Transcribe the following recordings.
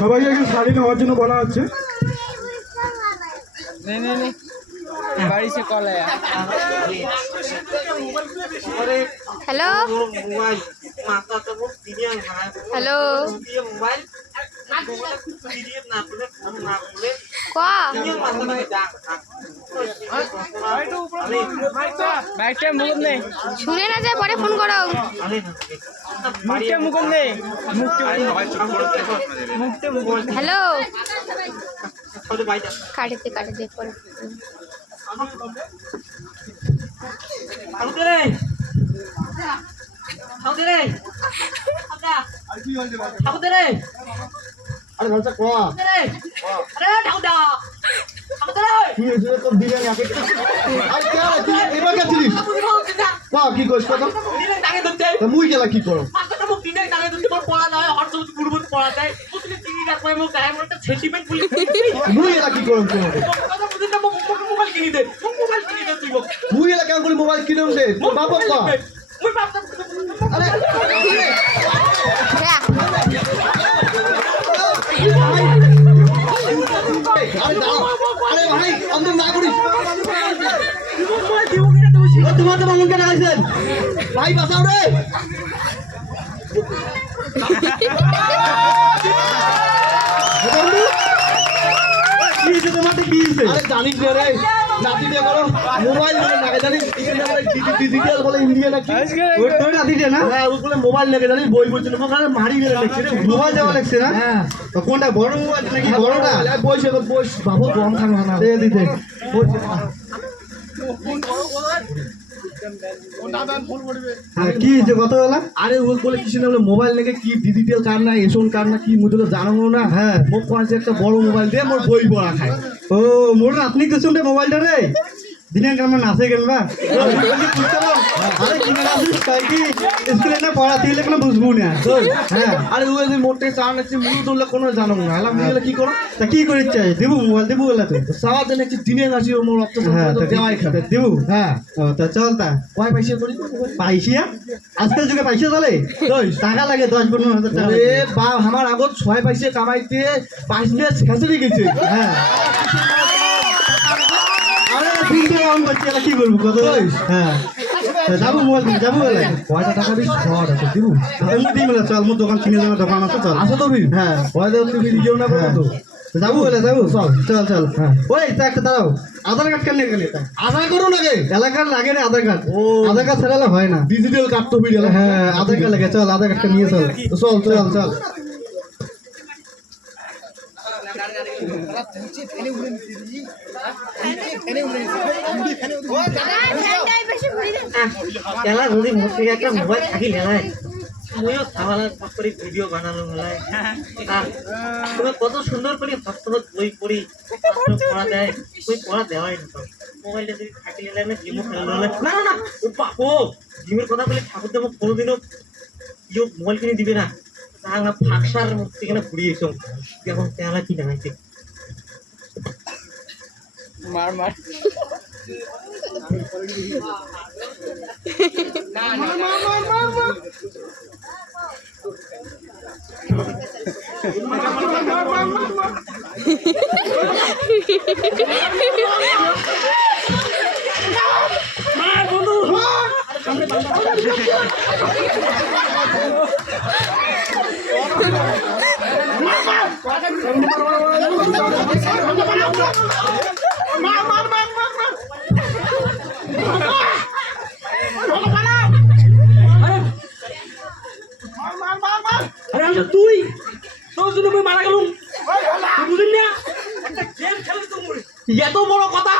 সবাইকে একটু শাড়ি নেওয়ার জন্য বলা হচ্ছে। হ্যালো হ্যালো শুনে না যায় পরে ফোন করো। হ্যালো কাটে দে পরে কি করিস মুই গেলা কি করো মুই এলা কি করো মুই এলা কেন করে মোবাইল কিনে দে তোর বাবা আরে আরে ভাই অন্তর না করিস তোমার তো মামুনকে ডাকাইছেন ভাই বাঁচাও রে তোমার কি জানিস রে নাতি দিয়ে করো মোবাইল লাগে জানিস ডিজিটাল বলে ইন্ডিয়া নাকি ওই নাতি দিয়ে না হ্যাঁ ওগুলো মোবাইল লাগে জানিস বই বলছিল মারি গেলে লাগছে রে মোবাইল দেওয়া লাগছে না হ্যাঁ তো কোনটা বড় মোবাইল নাকি বড়টা বইছে তো বই বাবু কম থাকবে না দিয়ে দিতে কি যে কতবেলা আরে ও বলে কিছু না বলে মোবাইল নাকি কি ডিজিটাল কার্ড না এসন কার্ড না কি মুঝে তো জানো না হ্যাঁ মোক কোয়াছে একটা বড় মোবাইল দে মোর বই পড়া খায় ও মোর আপনি কিছু মোবাইলটা রে দিনে কেমন নাচে গেলবা আরে কি নাচিস তাই কি স্কুলে না পড়াতে গেলে কোনো বুঝবো না হ্যাঁ আরে ও যদি মোটে চান আছে মুড়ি তুললে কোনো জানো না এলা মুড়ি কি করো তা কি করে চাই দেবো মোবাইল দেবো বলে তো সারা দিন একটু দিনে নাচি ও মোর রক্ত দেওয়াই খাবে দেবো হ্যাঁ তা চল তা কয় পয়সা করি পয়সা আজকাল যুগে পয়সা চলে টাকা লাগে 10-15,000 টাকা রে বাপ আমার আগত 6 পয়সা কামাইতে 5 মিনিট খেসে গেছে হ্যাঁ আরে তিনটে রাউন্ড করছি এলা কি করবো কত হ্যাঁ যাবো মোবাইল যাবো বলে কয়টা টাকা দিস শর্ট আছে দিব এমনি দিই বলে চল মোর দোকান কিনে যাবে দোকান আছে চল আসো তুমি হ্যাঁ কয়টা তুমি দিও না বলো তো যাবো বলে যাবো চল চল হ্যাঁ ওই তা একটা দাঁড়াও আধার কার্ড কেন গেলে আধার কার্ডও লাগে এলাকার লাগে না আধার কার্ড ও আধার কার্ড ছাড়ালে হয় না ডিজিটাল কার্ড তো বিল হ্যাঁ আধার কার্ড লাগে চল আধার কার্ডটা নিয়ে চল চল চল চল ভিডিও বানানো কত সুন্দর করে বই পড়ি পড়া দেয় বই পড়া দেওয়াই না মোবাইলটা যদি থাকিলে না জিমও খেলানো না না ও বাপো জিমের কথা বলে ঠাকুর দেবো কোনোদিনও মোবাইল কিনে দিবে না না ফাঁকসার মধ্যে এখানে ঘুরিয়েছ এখন তেলা কি জানাইছে মার মার তুই তোর জন্য মারা গেলুম বুঝলি না একটা গেম খেলিস তো এত বড় কথা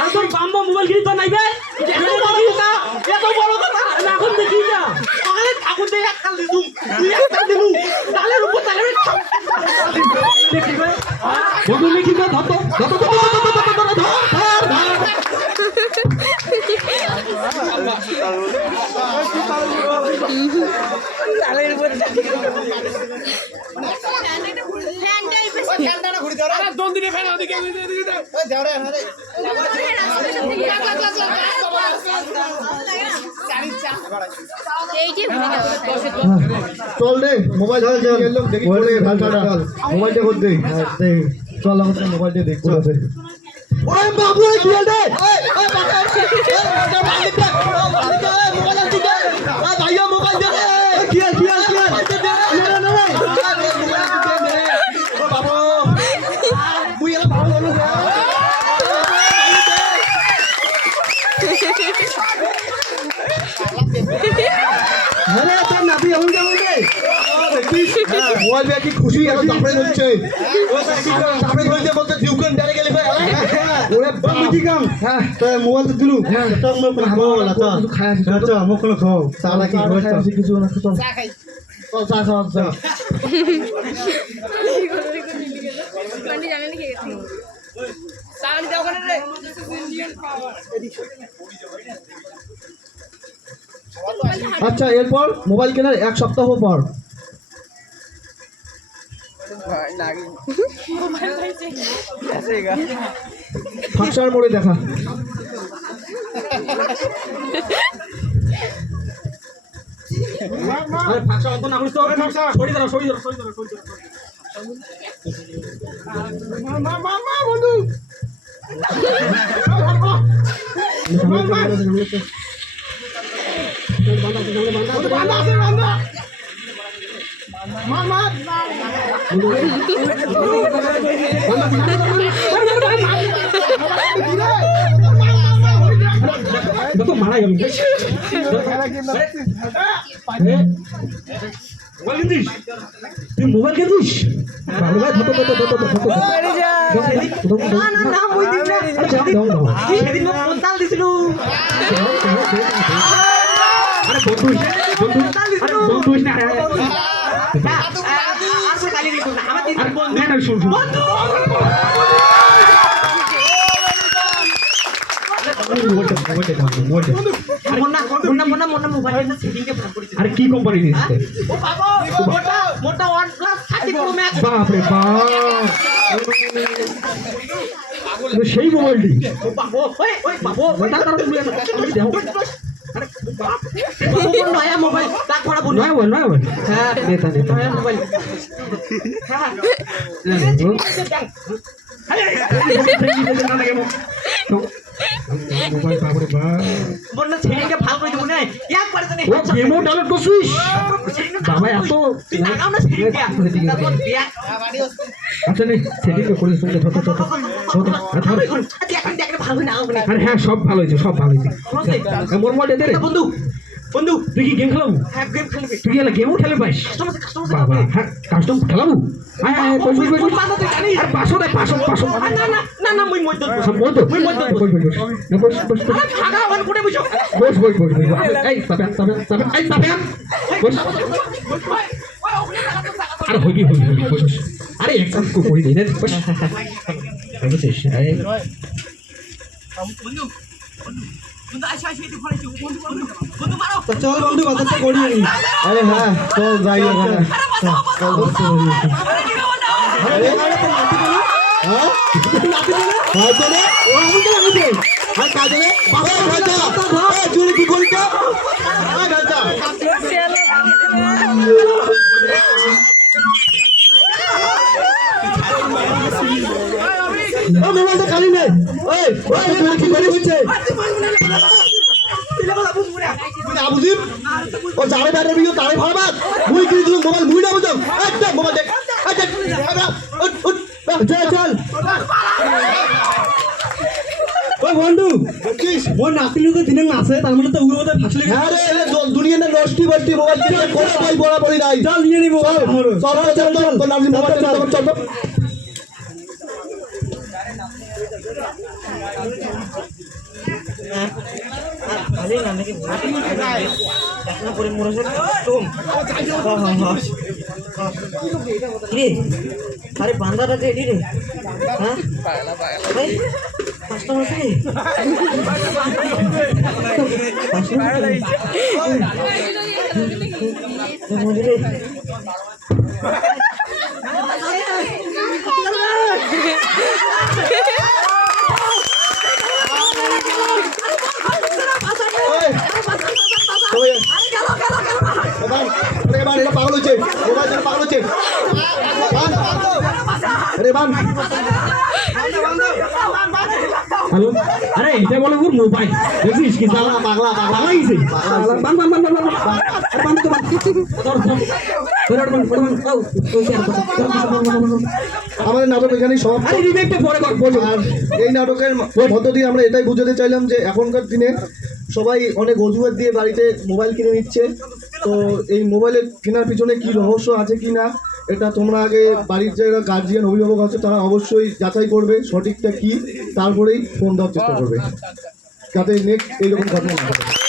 আর তোর বাম্বা মোবাইল কিনে তো নাইবে এত বড় কথা এখন দেখি না তাহলে ঠাকুর দিয়ে একটা দিলুম তুই একটা দিলুম তালের উপর তালের বন্ধু লিখি ধর এইটাই ভুলে যাওয়া চল রে মোবাইল ধরে গেলাম দেখি বলে ভালটা মোবাইলটা কর দে চল আমাদের মোবাইলটা দেখতে হবে ওই বাবু এই কি রে ওই মোবাইল আছে দে ভাইয়া মোবাইল দে কি না না ও বাবু মুই এলা ভালো হলো আরে তোর নাতি এমন কেমন রে মোবাইল কি খুশি এত তাপড়ে হচ্ছে ও কি করে তাপড়ে হচ্ছে বলতে দিউকন ডারে গেলে ভাই ওরে বাবা কি কাম হ্যাঁ তো মোবাইল তো দিলু তো মো কোন হামা বলা তো খায় তো মো কোন খাও সালা কি হচ্ছে কিছু না তো চা খাই তো চা খাও চা কান্ডি জানেন কি গেছে সাউন্ড দাও করে রে আচ্ছা এরপর মোবাইল কেনার এক সপ্তাহ পর ফাঁকসার মোড়ে দেখা আরে ফাঁকশা অন্ত না হইতো সরি দাও বন্ধু মারা গেল তুই মোবাইল কিনছিস ভালো ভাই আরে কি কোম্পানি নিচ্ছে মোটা OnePlus 30 Pro Max বাপরে বাপ সেই মোবাইলটি ওই বাবু নয়া মোবাইল তাক পড়া বল নয় বল হ্যাঁ নেতা নয়া মোবাইল হ্যাঁ মোবাইল বাপরে বাপ বলনা ছেলেকে ভালো করে দেব না একবারে তো নেই ও গেমও ডাউনলোড করছিস বাবা এত তুই লাগাও না ছেলেকে তারপর দেখ আচ্ছা নে সেটিং করে শুনতে ধর দেখ ভালো না হবে না আরে হ্যাঁ সব ভালো হয়েছে মোর মোবাইল দে রে বন্ধু তুই কি গেম খেলাবো হ্যাঁ গেম খেলবি তুই এলা গেমও খেলে পাইস কাস্টমার বাবা হ্যাঁ কাস্টম খেলাবো হ্যাঁ বস আর পাঁচশো দেয় পাঁচশো না মই মই তো বলতো বস ভাগা ওখানে কোটে বসো বস এই সাবেন এই সাবেন বস আরে হই বস আরে একদম কো করি দে বস বুঝছিস চল বন্ধু বাজারটা করি আরে হ্যাঁ চল যাই ওখানে মোবাইলটা খালি নেই কি করে হচ্ছে বুঝিম ও যারে বাইরে বিও তারে ভাবাত মুই কি দিলু মোবাইল মুই না বুঝাম একটা মোবাইল দেখ চল ও বন্ধু কিস মোর নাতিলু তো দিনে আছে তার মানে তো উড়ে মতো ফাসলে আরে দুনিয়া না নষ্টি বষ্টি মোবাইল কিনে কোন ভাই বড় পড়ি নাই চল নিয়ে নিব চল তো নাজি মোবাইল চল ভালোই না নাকি এখন করে মোর তুম রে আরে বান্দাটা যে রে হ্যাঁ কাস্টমার আছে হ্যালো আরে এটা বলে ওর মোবাইল দেখছিস কি পাগলা পাগলা পাগলা পাগলা গেছে বান বান বান বান বান বান তো বান আমাদের নাটক এখানেই সমাপ্ত। আরে রিমেকটা পরে কর বল আর এই নাটকের মধ্য দিয়ে আমরা এটাই বুঝাতে চাইলাম যে এখনকার দিনে সবাই অনেক অজুহাত দিয়ে বাড়িতে মোবাইল কিনে নিচ্ছে। তো এই মোবাইলের কেনার পিছনে কি রহস্য আছে কি না এটা তোমরা আগে বাড়ির যারা গার্জিয়ান অভিভাবক আছে তারা অবশ্যই যাচাই করবে সঠিকটা কি, তারপরেই ফোন দেওয়ার চেষ্টা করবে যাতে নেক্সট এইরকম ঘটনা না ঘটে।